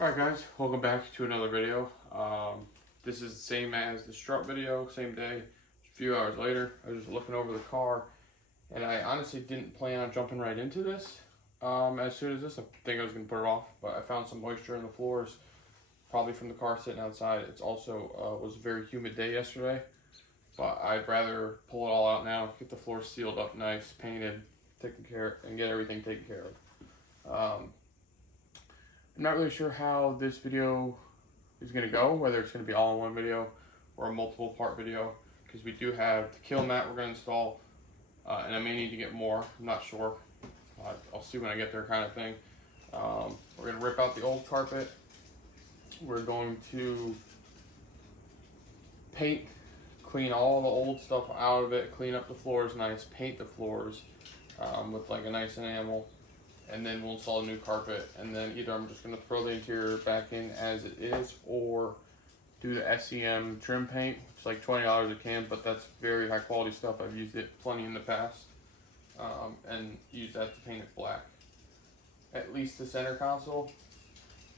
Alright guys, welcome back to another video. This is the same as the strut video, same day, a few hours later. I was just looking over the car and I honestly didn't plan on jumping right into this. As soon as this, I think I was going to put it off, but I found some moisture in the floors, probably from the car sitting outside. It's also was a very humid day yesterday, but I'd rather pull it all out now, get the floor sealed up nice, painted, taken care of, and get everything taken care of. I'm not really sure how this video is going to go, whether it's going to be all in one video or a multiple part video, because we do have the kill mat we're going to install, and I may need to get more. I'm not sure. I'll see when I get there, kind of thing. We're going to rip out the old carpet. We're going to paint, clean all the old stuff out of it, clean up the floors nice, paint the floors with like a nice enamel. And then we'll install a new carpet, and then either I'm just going to throw the interior back in as it is, or do the SEM trim paint, which is like $20 a can, but that's very high quality stuff. I've used it plenty in the past, and use that to paint it black. At least the center console,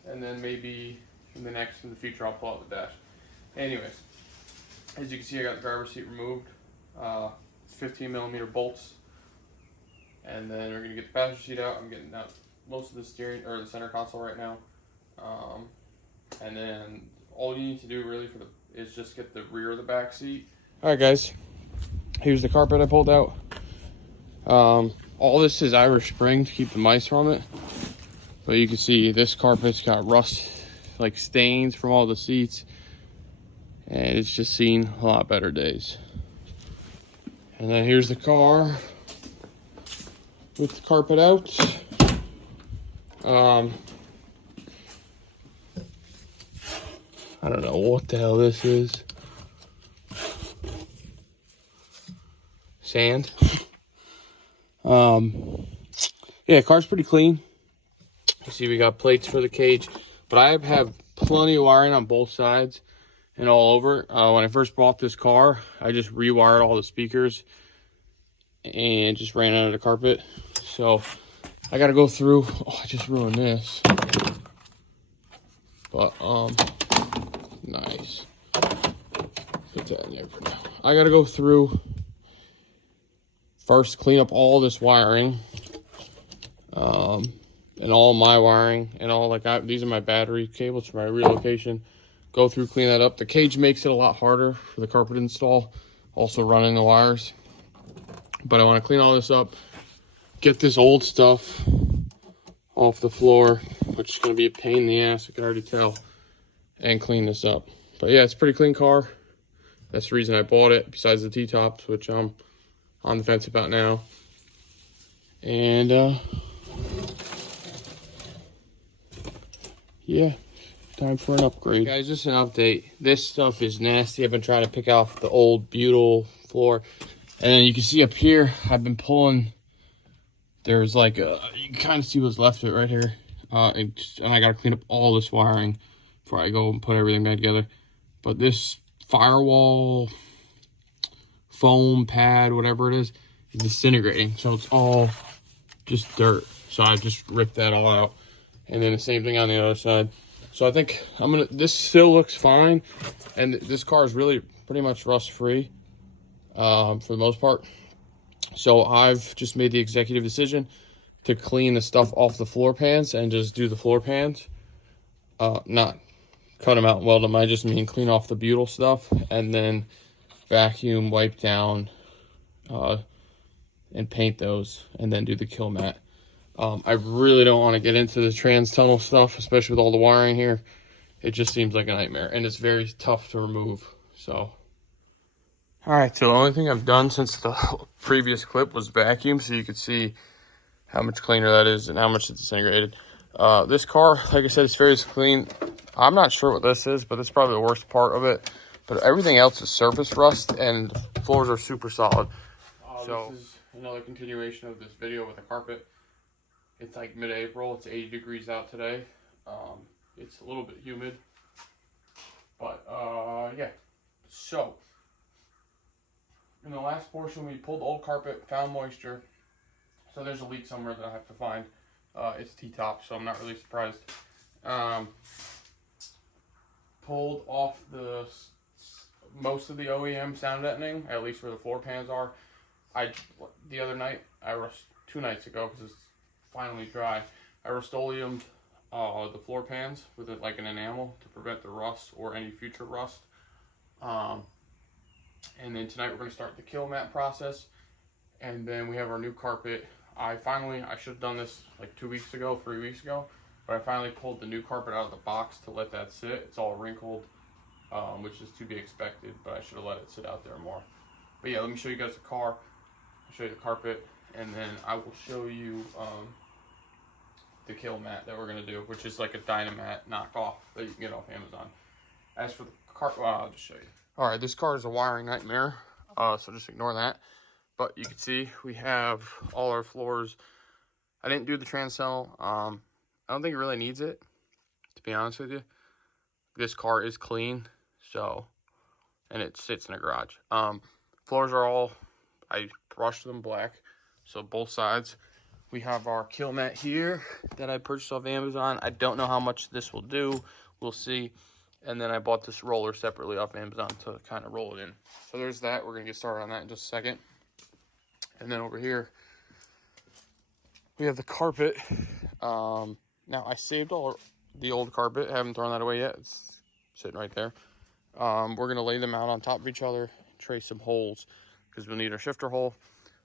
and then maybe in the future I'll pull out the dash. Anyways, as you can see, I got the driver's seat removed, 15mm bolts. And then we're gonna get the passenger seat out. I'm getting out most of the steering or the center console right now. And then all you need to do really is just get the rear of the back seat. All right, guys. Here's the carpet I pulled out. All this is Irish Spring to keep the mice from it. But you can see this carpet's got rust, like stains from all the seats, and it's just seen a lot better days. And then here's the car with the carpet out. I don't know what the hell this is. Sand. Yeah, car's pretty clean. You see we got plates for the cage, but I have plenty of wiring on both sides and all over. When I first bought this car, I just rewired all the speakers and just ran under the carpet. So I gotta go through. Oh, I just ruined this. But nice. Put that in there for now. I gotta go through first, clean up all this wiring, and all my wiring, and all these are my battery cables for my relocation. Go through, clean that up. The cage makes it a lot harder for the carpet install, also running the wires. But I want to clean all this up, get this old stuff off the floor, which is going to be a pain in the ass, I can already tell, and clean this up. But yeah, it's a pretty clean car. That's the reason I bought it, besides the T-tops, which I'm on the fence about now. And yeah, time for an upgrade. Guys, just an update. This stuff is nasty. I've been trying to pick off the old butyl floor. And then you can see up here, I've been pulling, there's like you can kind of see what's left of it right here. And I got to clean up all this wiring before I go and put everything back together. But this firewall foam pad, whatever it is disintegrating. So it's all just dirt. So I just ripped that all out. And then the same thing on the other side. So I think this still looks fine. And this car is really pretty much rust free. For the most part. So I've just made the executive decision to clean the stuff off the floor pans and just do the floor pans. Not cut them out and weld them. I just mean clean off the butyl stuff and then vacuum, wipe down, and paint those, and then do the kill mat. I really don't want to get into the trans tunnel stuff, especially with all the wiring here. It just seems like a nightmare, and it's very tough to remove. So alright, so the only thing I've done since the previous clip was vacuum, so you could see how much cleaner that is and how much it's disintegrated. This car, like I said, it's very clean. I'm not sure what this is, but it's probably the worst part of it. But everything else is surface rust, and the floors are super solid. So this is another continuation of this video with the carpet. It's like mid-April. It's 80 degrees out today. It's a little bit humid. But, yeah. So in the last portion, we pulled the old carpet, found moisture. So there's a leak somewhere that I have to find. It's T-top, so I'm not really surprised. Pulled off most of the OEM sound deadening, at least where the floor pans are. The other night, 2 nights ago, because it's finally dry, I Rust-Oleum'd the floor pans with like an enamel to prevent the rust or any future rust. And then tonight we're going to start the kill mat process, and then we have our new carpet. I should have done this like 2 weeks ago, 3 weeks ago, but I finally pulled the new carpet out of the box to let that sit. It's all wrinkled, which is to be expected, but I should have let it sit out there more. But yeah, let me show you guys the car. I'll show you the carpet, and then I will show you the kill mat that we're going to do, which is like a Dynamat knockoff that you can get off Amazon. As for the car, well, I'll just show you. All right, this car is a wiring nightmare, so just ignore that. But you can see we have all our floors. I didn't do the trans tunnel. I don't think it really needs it, to be honest with you. This car is clean, so, and it sits in a garage. Floors are all, I brushed them black, so both sides. We have our kill mat here that I purchased off Amazon. I don't know how much this will do. We'll see. And then I bought this roller separately off Amazon to kind of roll it in. So there's that. We're going to get started on that in just a second. And then over here, we have the carpet. Now, I saved all the old carpet. I haven't thrown that away yet. It's sitting right there. We're going to lay them out on top of each other, trace some holes, because we'll need our shifter hole.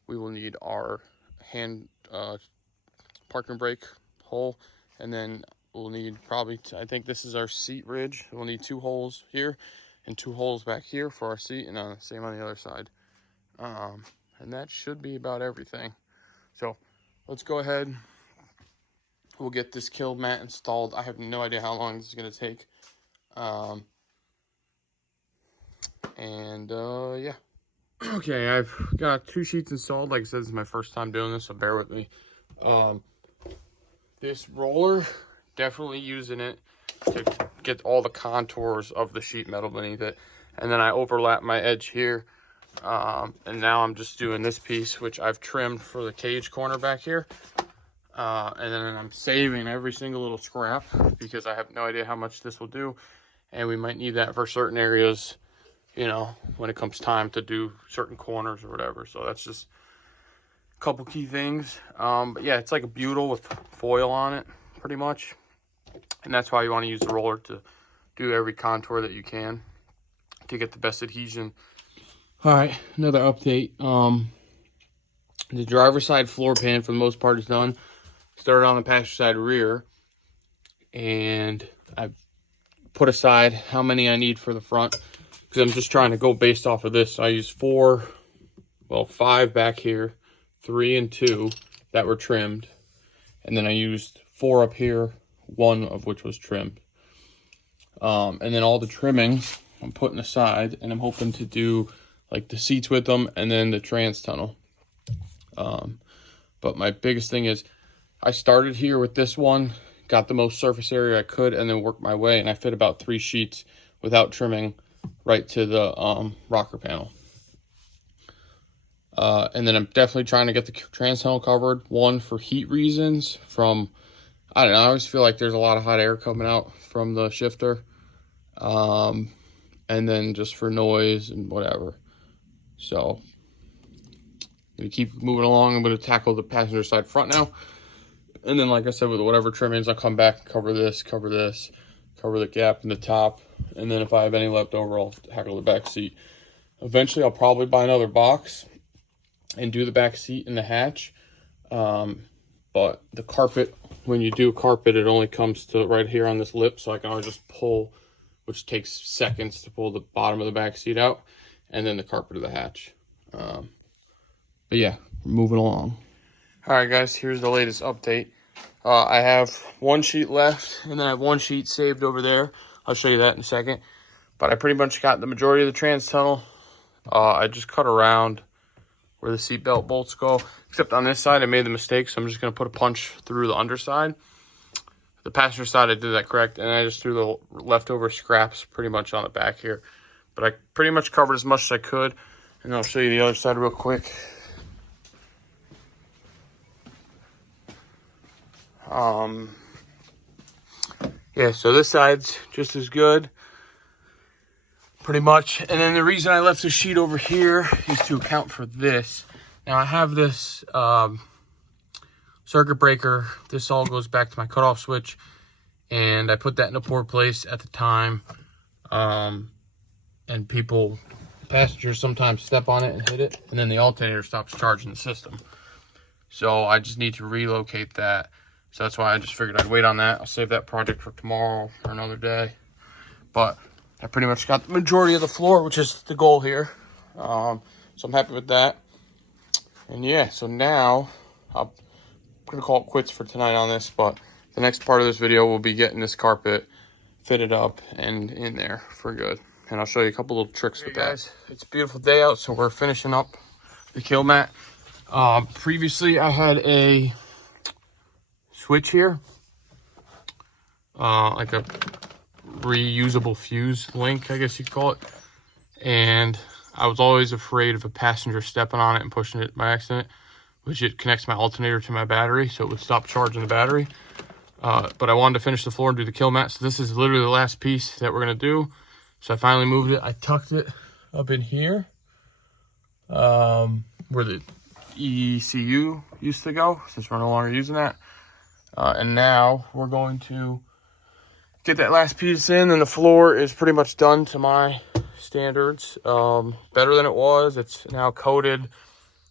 We will need our hand parking brake hole, and then we'll need probably, I think this is our seat ridge. We'll need 2 holes here and 2 holes back here for our seat, and same on the other side. And that should be about everything. So let's go ahead. We'll get this kill mat installed. I have no idea how long this is going to take. Yeah. Okay, I've got 2 sheets installed. Like I said, this is my first time doing this, so bear with me. This roller, definitely using it to get all the contours of the sheet metal beneath it. And then I overlap my edge here. And now I'm just doing this piece, which I've trimmed for the cage corner back here. And then I'm saving every single little scrap because I have no idea how much this will do. And we might need that for certain areas, you know, when it comes time to do certain corners or whatever. So that's just a couple key things. But yeah, it's like a butyl with foil on it, pretty much. And that's why you want to use the roller to do every contour that you can to get the best adhesion. All right, another update. The driver's side floor pan for the most part is done. Started on the passenger side rear, and I've put aside how many I need for the front because I'm just trying to go based off of this. So I used 5 back here, 3 and 2 that were trimmed, and then I used 4 up here, 1 of which was trimmed. And then all the trimmings I'm putting aside, and I'm hoping to do like the seats with them and then the trans tunnel. But my biggest thing is I started here with this one, got the most surface area I could, and then worked my way, and I fit about 3 sheets without trimming right to the rocker panel. And then I'm definitely trying to get the trans tunnel covered. 1, for heat reasons from, I don't know, I always feel like there's a lot of hot air coming out from the shifter. And then just for noise and whatever. So, I'm going to keep moving along. I'm going to tackle the passenger side front now. And then, like I said, with whatever trimmings, I'll come back, cover this, cover the gap in the top. And then if I have any left over, I'll tackle the back seat. Eventually, I'll probably buy another box and do the back seat and the hatch. But the carpet, when you do carpet, it only comes to right here on this lip. So I can always just pull, which takes seconds to pull the bottom of the back seat out. And then the carpet of the hatch. But yeah, we're moving along. All right, guys, here's the latest update. I have 1 sheet left, and then I have 1 sheet saved over there. I'll show you that in a second. But I pretty much got the majority of the trans tunnel. I just cut around where the seatbelt bolts go. Except on this side, I made the mistake, so I'm just going to put a punch through the underside. The passenger side, I did that correct, and I just threw the leftover scraps pretty much on the back here. But I pretty much covered as much as I could, and I'll show you the other side real quick. yeah, so this side's just as good, pretty much. And then the reason I left the sheet over here is to account for this. Now I have this circuit breaker. This all goes back to my cutoff switch, and I put that in a poor place at the time. And passengers sometimes step on it and hit it, and then the alternator stops charging the system. So I just need to relocate that. So that's why I just figured I'd wait on that. I'll save that project for tomorrow or another day. But I pretty much got the majority of the floor, which is the goal here. So I'm happy with that. And yeah, so now I'm gonna call it quits for tonight on this, but the next part of this video will be getting this carpet fitted up and in there for good. And I'll show you a couple little tricks with that. Guys, it's a beautiful day out, so we're finishing up the kill mat. Previously I had a switch here, like a reusable fuse link, I guess you could call it. And I was always afraid of a passenger stepping on it and pushing it by accident, which it connects my alternator to my battery, so it would stop charging the battery. But I wanted to finish the floor and do the kill mat, so this is literally the last piece that we're gonna do. So I finally moved it. I tucked it up in here, where the ECU used to go, since we're no longer using that. And now we're going to get that last piece in, and the floor is pretty much done to my standards. Better than it was. It's now coated,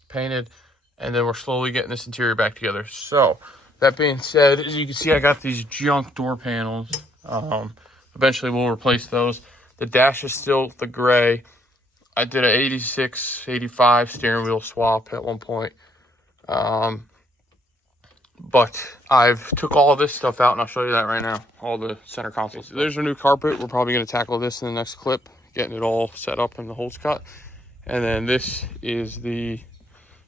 painted, and then we're slowly getting this interior back together. So that being said, as you can see, I got these junk door panels. Eventually we'll replace those. The dash is still the gray. I did an 86, 85 steering wheel swap at one point. But I've took all of this stuff out, and I'll show you that right now. All the center console. So there's a new carpet. We're probably going to tackle this in the next clip, getting it all set up and the holes cut. And then this is the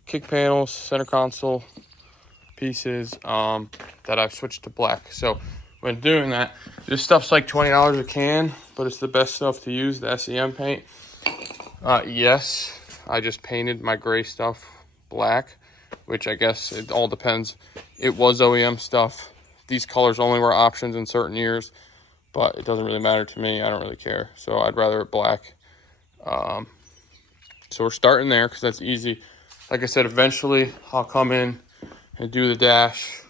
kick panels, center console pieces that I've switched to black. So when doing that, this stuff's like $20 a can, but it's the best stuff to use, the SEM paint. Yes, I just painted my gray stuff black, which I guess it all depends. It was OEM stuff. These colors only were options in certain years, but it doesn't really matter to me. I don't really care. So I'd rather it black. So we're starting there because that's easy. Like I said, eventually I'll come in and do the dash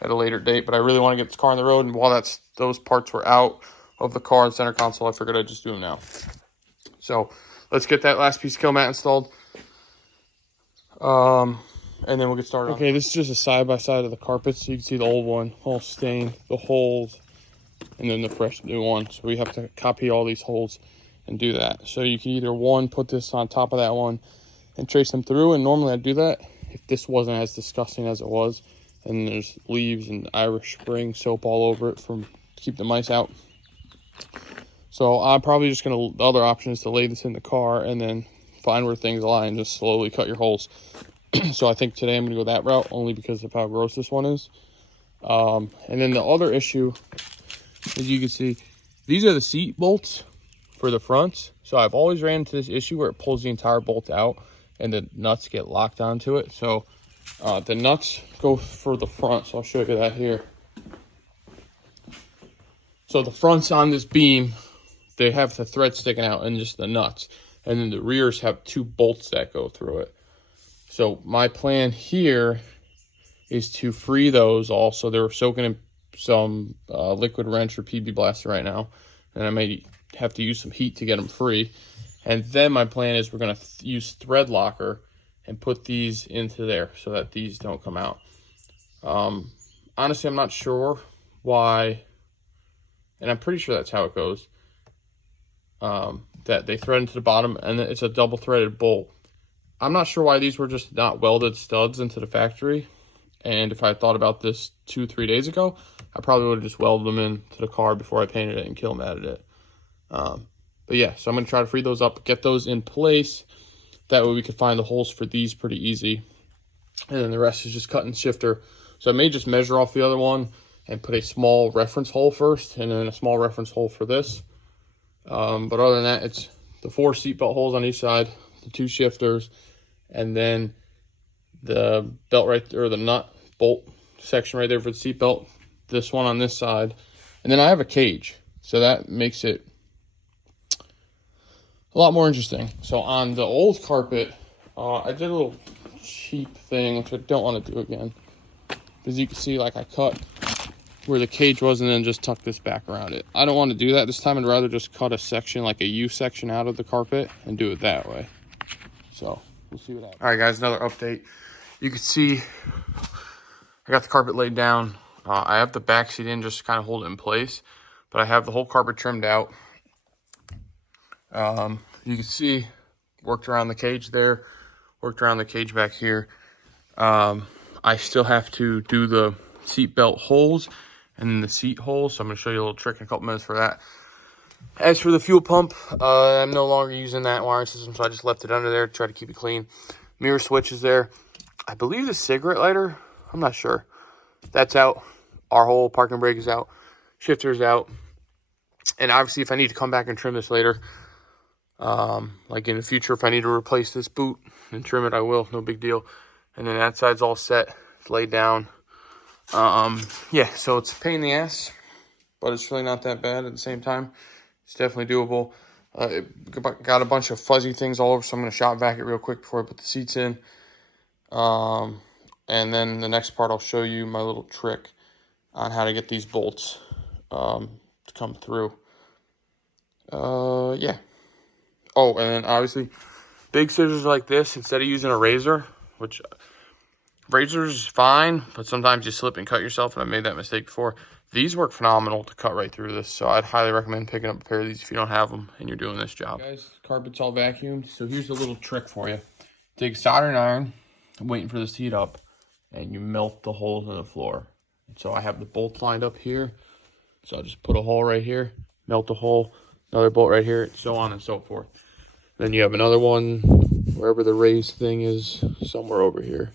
at a later date, but I really want to get this car on the road, and while those parts were out of the car and center console, I figured I'd just do them now. So let's get that last piece of kill mat installed, and then we'll get started. Okay, this is just a side-by-side of the carpet, so you can see the old one all stained, the holes, and then the fresh new one. So we have to copy all these holes and do that. So you can either put this on top of that one and trace them through, and normally I'd do that if this wasn't as disgusting as it was, and there's leaves and Irish Spring soap all over it to keep the mice out. So I'm probably just gonna, the other option is to lay this in the car and then find where things lie and just slowly cut your holes. So I think today I'm gonna go that route, only because of how gross this one is. And then the other issue, as you can see, these are the seat bolts for the fronts. So I've always ran into this issue where it pulls the entire bolt out and the nuts get locked onto it. So the nuts go for the front, so I'll show you that here. So the fronts on this beam, they have the thread sticking out and just the nuts. And then the rears have two bolts that go through it. So my plan here is to free those all. So they're soaking in some liquid wrench or PB Blaster right now. And I may have to use some heat to get them free. And then my plan is we're going to use thread locker and put these into there so that these don't come out. Honestly, I'm not sure why, and I'm pretty sure that's how it goes, that they thread into the bottom and it's a double threaded bolt. I'm not sure why these were just not welded studs into the factory. And if I thought about this 2-3 days ago, I probably would have just welded them into the car before I painted it and kill matted it. But yeah, so I'm going to try to free those up, get those in place. That way we can find the holes for these pretty easy. And then the rest is just cut and shifter. So I may just measure off the other one and put a small reference hole first and then a small reference hole for this. But other than that, it's the 4 seatbelt holes on each side, the 2 shifters, and then the belt right there, or the nut bolt section right there for the seatbelt. This one on this side, And then I have a cage, so that makes it a lot more interesting. So on the old carpet, I did a little cheap thing, which I don't want to do again. As you can see, like, I cut where the cage was and then just tuck this back around it. I don't want to do that this time. I'd rather just cut a section, like a U section, out of the carpet and do it that way. So we'll see what happens. All right, guys, another update. You can see I got the carpet laid down. I have the back seat in just to kind of hold it in place, but I have the whole carpet trimmed out. You can see, worked around the cage there, worked around the cage back here. I still have to do the seat belt holes and then the seat holes, so I'm going to show you a little trick in a couple minutes for that. As for the fuel pump, I'm no longer using that wiring system, so I just left it under there to try to keep it clean. Mirror switch is there. I believe the cigarette lighter, I'm not sure. That's out. Our whole parking brake is out. Shifter's out. And obviously, if I need to come back and trim this later, like in the future, if I need to replace this boot and trim it, I will. No big deal. And then that side's all set. It's laid down. Yeah, so it's a pain in the ass, but it's really not that bad at the same time. It's definitely doable. Got a bunch of fuzzy things all over, so I'm going to shop vac it real quick before I put the seats in. And then the next part, I'll show you my little trick on how to get these bolts to come through. Yeah. Oh, and then obviously, big scissors like this, instead of using a razor, which razors is fine, but sometimes you slip and cut yourself, and I made that mistake before. These work phenomenal to cut right through this, so I'd highly recommend picking up a pair of these if you don't have them and you're doing this job. Guys, carpet's all vacuumed, so here's a little trick for you. Take a soldering iron, I'm waiting for this to heat up, and you melt the holes in the floor. So I have the bolts lined up here, so I'll just put a hole right here, melt a hole, another bolt right here, so on and so forth. Then you have another one wherever the raised thing is, somewhere over here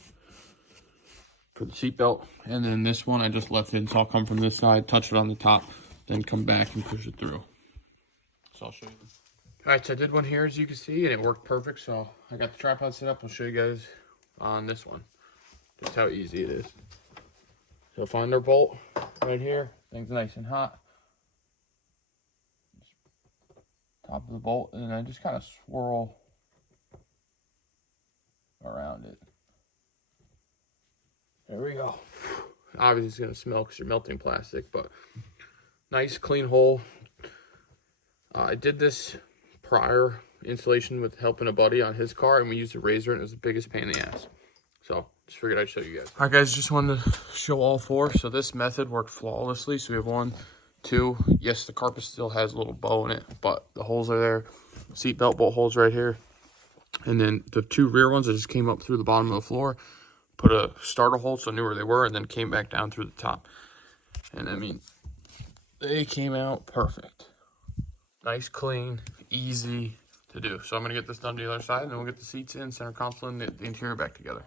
for the seatbelt. And then this one I just left in, so I'll come from this side, touch it on the top, then come back and push it through. So I'll show you. All right, so I did one here, as you can see, and it worked perfect. So I got the tripod set up. I'll show you guys on this one just how easy it is. So find our bolt right here. Thing's nice and hot. Top of the bolt, and then I just kind of swirl around it. There we go. Obviously it's going to smell because you're melting plastic, but nice clean hole. I did this prior installation with helping a buddy on his car, and we used a razor, and it was the biggest pain in the ass. So just figured I'd show you guys. All right, guys, just wanted to show all four. So this method worked flawlessly. So we have 1, 2. Yes, the carpet still has a little bow in it, but the holes are there. Seat belt bolt holes right here. And then the 2 rear ones, I just came up through the bottom of the floor, put a starter hole so I knew where they were, and then came back down through the top. And I mean, they came out perfect. Nice, clean, easy to do. So I'm going to get this done to the other side, and then we'll get the seats in, center console, and the interior back together.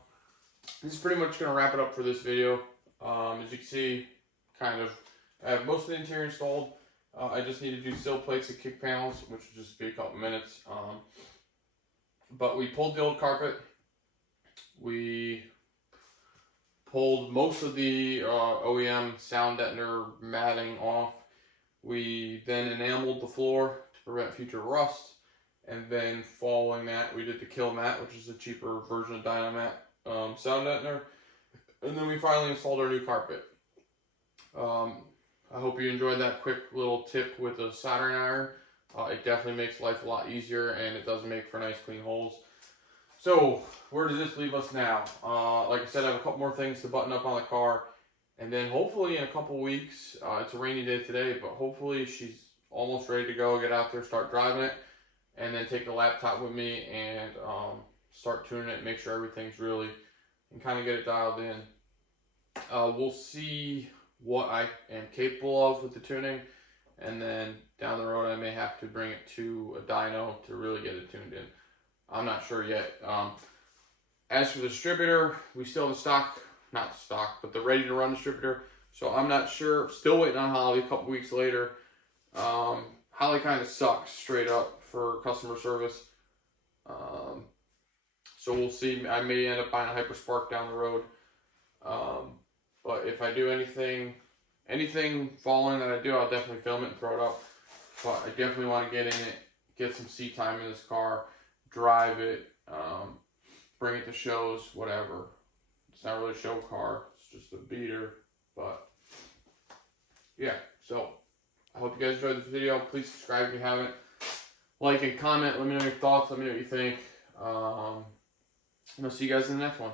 This is pretty much going to wrap it up for this video. As you can see, kind of, I have most of the interior installed. I just need to do sill plates and kick panels, which will just be a couple minutes. But we pulled the old carpet. We pulled most of the OEM sound deadener matting off. We then enameled the floor to prevent future rust. And then following that, we did the killmat, which is a cheaper version of Deadener sound deadener. And then we finally installed our new carpet. I hope you enjoyed that quick little tip with a soldering iron. It definitely makes life a lot easier, and it does make for nice clean holes. So where does this leave us now? Like I said, I have a couple more things to button up on the car, and then hopefully in a couple weeks, it's a rainy day today, but hopefully she's almost ready to go, get out there, start driving it, and then take the laptop with me and start tuning it, make sure everything's really, and kind of get it dialed in. We'll see what I am capable of with the tuning, and then down the road I may have to bring it to a dyno to really get it tuned in. I'm not sure yet. As for the distributor, we still have the stock, not stock, but the ready to run distributor. So I'm not sure, still waiting on Holly a couple weeks later. Holly kind of sucks straight up for customer service. So we'll see. I may end up buying a Hyperspark down the road. But if I do anything anything falling that I do, I'll definitely film it and throw it up. But I definitely want to get in it, get some seat time in this car, drive it, bring it to shows, whatever. It's not really a show car, it's just a beater. But yeah, so I hope you guys enjoyed this video. Please subscribe if you haven't. Like and comment, let me know your thoughts, let me know what you think. And I'll see you guys in the next one.